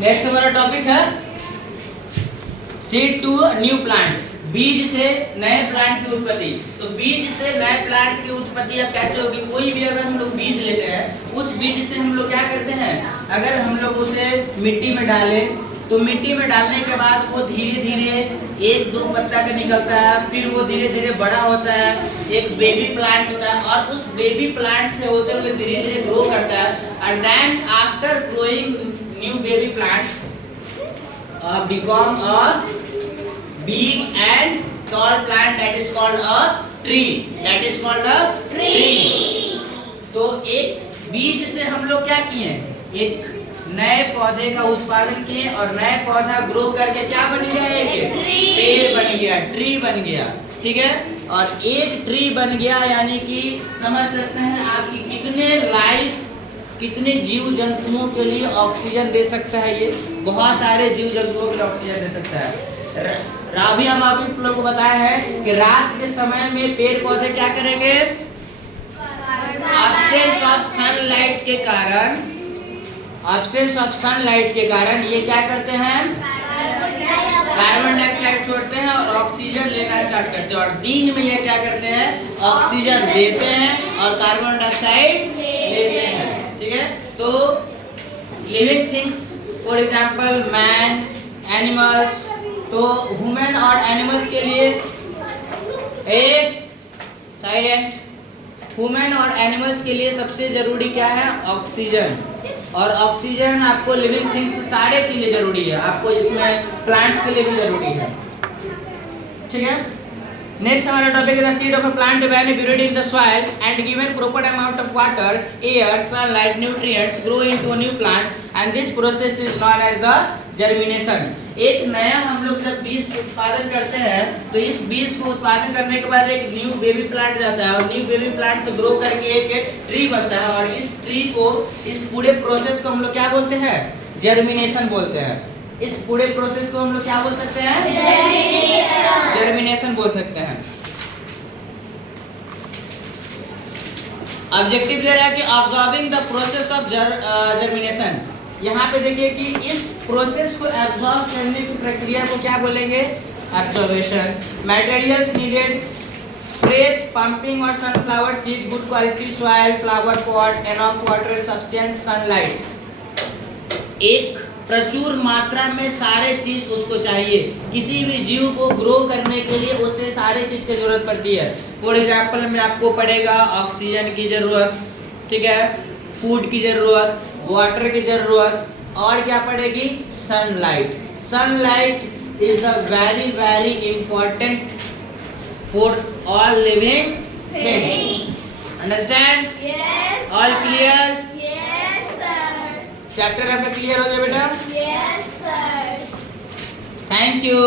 Next हमारा topic है seed to new plant, बीज से नए प्लांट की उत्पत्ति। तो बीज से नए प्लांट की उत्पत्ति अब कैसे होगी? कोई भी अगर हम लोग बीज लेते हैं, उस बीज से हम लोग क्या करते हैं, अगर हम लोग उसे मिट्टी में डालें तो मिट्टी में डालने के बाद वो धीरे धीरे एक दो पत्ता का निकलता है, फिर वो धीरे धीरे बड़ा होता है, एक बेबी प्लांट होता है, और उस बेबी प्लांट से होते हुए धीरे धीरे ग्रो करता है, और then after growing new baby plant become a big and tall plant that is called a tree. That is called a tree. तो एक बीज से हम लोग क्या किए, एक नए पौधे का उत्पादन किए, और नए पौधा ग्रो करके क्या बन गया, एक पेड़ बन गया, ट्री बन गया। ठीक है, और एक ट्री बन गया यानी कि समझ सकते हैं आपकी कितने जीव जंतुओं के लिए ऑक्सीजन दे सकता है। ये बहुत सारे जीव जंतुओं के लिए ऑक्सीजन दे सकता है। रावी हम आप लोगों को बताया है कि रात के समय में पेड़ पौधे क्या करेंगे, एब्सेंस ऑफ सनलाइट के कारण ये क्या करते हैं, कार्बन डाइऑक्साइड छोड़ते हैं और ऑक्सीजन लेना स्टार्ट करते हैं, और दिन में ये क्या करते हैं, ऑक्सीजन देते हैं और कार्बन डाइऑक्साइड लेते हैं। ठीक है, तो living things for example man, animals, तो ह्यूमन और एनिमल्स के लिए ह्यूमन और एनिमल्स के लिए सबसे जरूरी क्या है, ऑक्सीजन। और ऑक्सीजन आपको लिविंग थिंग्स सारे के लिए जरूरी है, आपको इसमें प्लांट्स के लिए भी जरूरी है। ठीक है, नेक्स्ट हमारा टॉपिक है the seed of a plant when buried in the soil and given proper amount of water, air, sunlight, nutrients grow into a new plant and this process is known as the germination. एक नया हम लोग जब बीज उत्पादन करते हैं तो इस बीज को उत्पादन करने के बाद एक न्यू बेबी प्लांट जाता है, और न्यू बेबी प्लांट से ग्रो करके एक ट्री बनता है, और इस ट्री को, इस पूरे प्रोसेस को हम लोग क्या बोलते हैं, जर्मिनेशन बोलते हैं। इस पूरे प्रोसेस को हम लोग क्या बोल सकते हैं, जर्मिनेशन बोल सकते हैं। ऑब्जेक्टिव दे रहा है कि observing the process of germination. यहाँ पे देखिए कि इस प्रोसेस को एब्जॉर्ब करने की प्रक्रिया को क्या बोलेंगे, observation. Materials needed fresh pumping और sunflower seed, good quality soil, flower pot, enough water, sufficient sunlight. एक प्रचुर मात्रा में सारे चीज उसको चाहिए, किसी भी जीव को ग्रो करने के लिए उसे सारे चीज की जरूरत पड़ती है। फॉर एग्जाम्पल में आपको पड़ेगा ऑक्सीजन की जरूरत, ठीक है, फूड की जरूरत, वाटर की जरूरत, और क्या पड़ेगी, sunlight. Sunlight is the very very important for all living things. Understand? Yes. All clear? Yes, sir. Chapter आपका क्लियर हो गया बेटा? Yes, sir. Thank you.